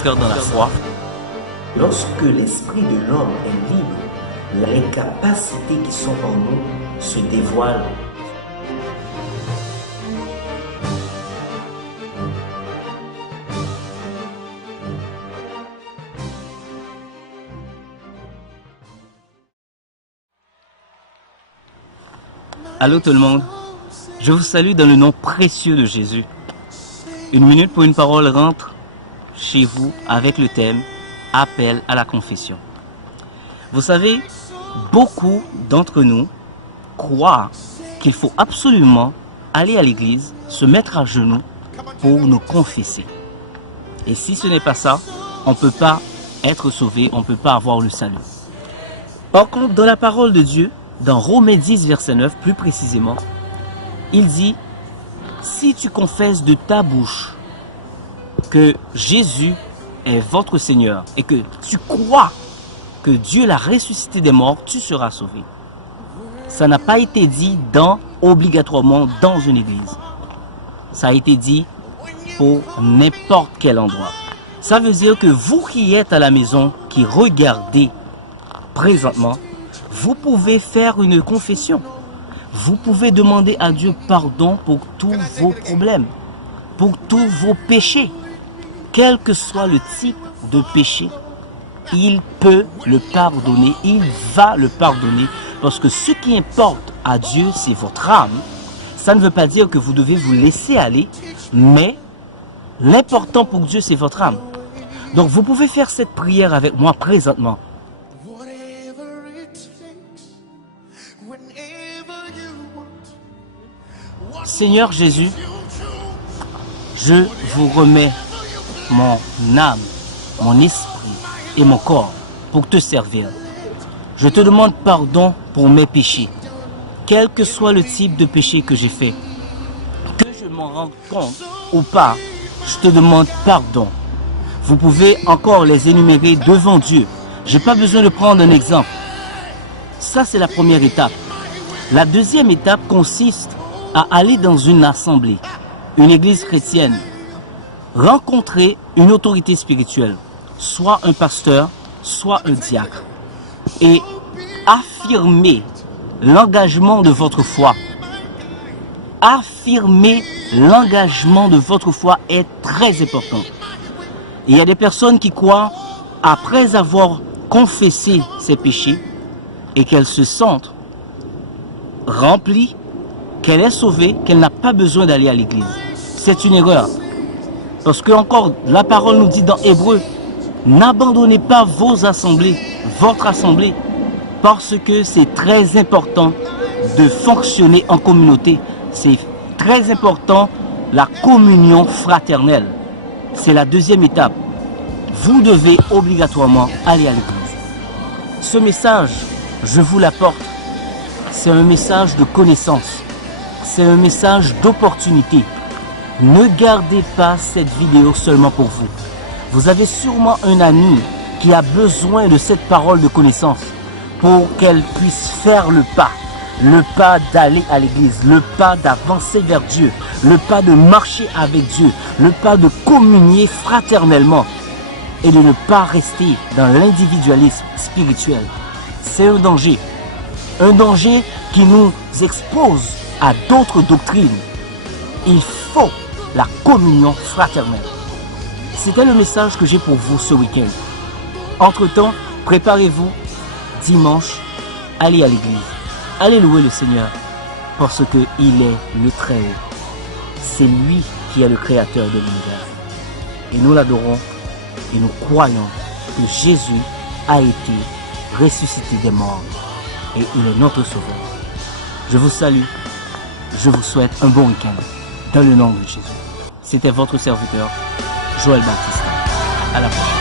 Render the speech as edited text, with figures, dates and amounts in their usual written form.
frères dans la foi. Lorsque l'esprit de l'homme est libre, les capacités qui sont en nous se dévoilent. Allô tout le monde, je vous salue dans le nom précieux de Jésus. Une minute pour une parole rentre chez vous avec le thème « Appel à la confession ». Vous savez, beaucoup d'entre nous croient qu'il faut absolument aller à l'église, se mettre à genoux pour nous confesser. Et si ce n'est pas ça, on ne peut pas être sauvé, on ne peut pas avoir le salut. Par contre, dans la parole de Dieu, dans Romains 10, verset 9, plus précisément, il dit « Si tu confesses de ta bouche que Jésus est votre Seigneur et que tu crois que Dieu l'a ressuscité des morts, tu seras sauvé. » Ça n'a pas été dit obligatoirement dans une église. Ça a été dit pour n'importe quel endroit. Ça veut dire que vous qui êtes à la maison, qui regardez présentement, vous pouvez faire une confession. Vous pouvez demander à Dieu pardon pour tous vos problèmes, pour tous vos péchés. Quel que soit le type de péché, il peut le pardonner, il va le pardonner. Parce que ce qui importe à Dieu, c'est votre âme. Ça ne veut pas dire que vous devez vous laisser aller, mais l'important pour Dieu, c'est votre âme. Donc vous pouvez faire cette prière avec moi présentement. Seigneur Jésus, je vous remets mon âme, mon esprit et mon corps pour te servir. Je te demande pardon pour mes péchés, quel que soit le type de péché que j'ai fait. Que je m'en rende compte ou pas, je te demande pardon. Vous pouvez encore les énumérer devant Dieu. Je n'ai pas besoin de prendre un exemple. Ça, c'est la première étape. La deuxième étape consiste à aller dans une assemblée, une église chrétienne, rencontrer une autorité spirituelle, soit un pasteur, soit un diacre, et affirmer l'engagement de votre foi. Affirmer l'engagement de votre foi est très important. Il y a des personnes qui croient, après avoir confessé ses péchés, et qu'elles se sentent remplies, qu'elle est sauvée, qu'elle n'a pas besoin d'aller à l'église. C'est une erreur. Parce que encore, la parole nous dit dans Hébreu, n'abandonnez pas vos assemblées, votre assemblée, parce que c'est très important de fonctionner en communauté. C'est très important la communion fraternelle. C'est la deuxième étape. Vous devez obligatoirement aller à l'église. Ce message, je vous l'apporte. C'est un message de connaissance. C'est un message d'opportunité. Ne gardez pas cette vidéo seulement pour vous. Vous avez sûrement un ami qui a besoin de cette parole de connaissance pour qu'elle puisse faire le pas d'aller à l'église, le pas d'avancer vers Dieu, le pas de marcher avec Dieu, le pas de communier fraternellement et de ne pas rester dans l'individualisme spirituel. C'est un danger qui nous expose à d'autres doctrines. Il faut la communion fraternelle. C'était le message que j'ai pour vous ce week-end. Entre-temps, préparez-vous. Dimanche, allez à l'église. Allez louer le Seigneur parce qu'il est le Très-Haut. C'est lui qui est le créateur de l'univers. Et nous l'adorons et nous croyons que Jésus a été ressuscité des morts et il est notre sauveur. Je vous salue. Je vous souhaite un bon week-end dans le nom de Jésus. C'était votre serviteur, Joël Baptiste. À la prochaine.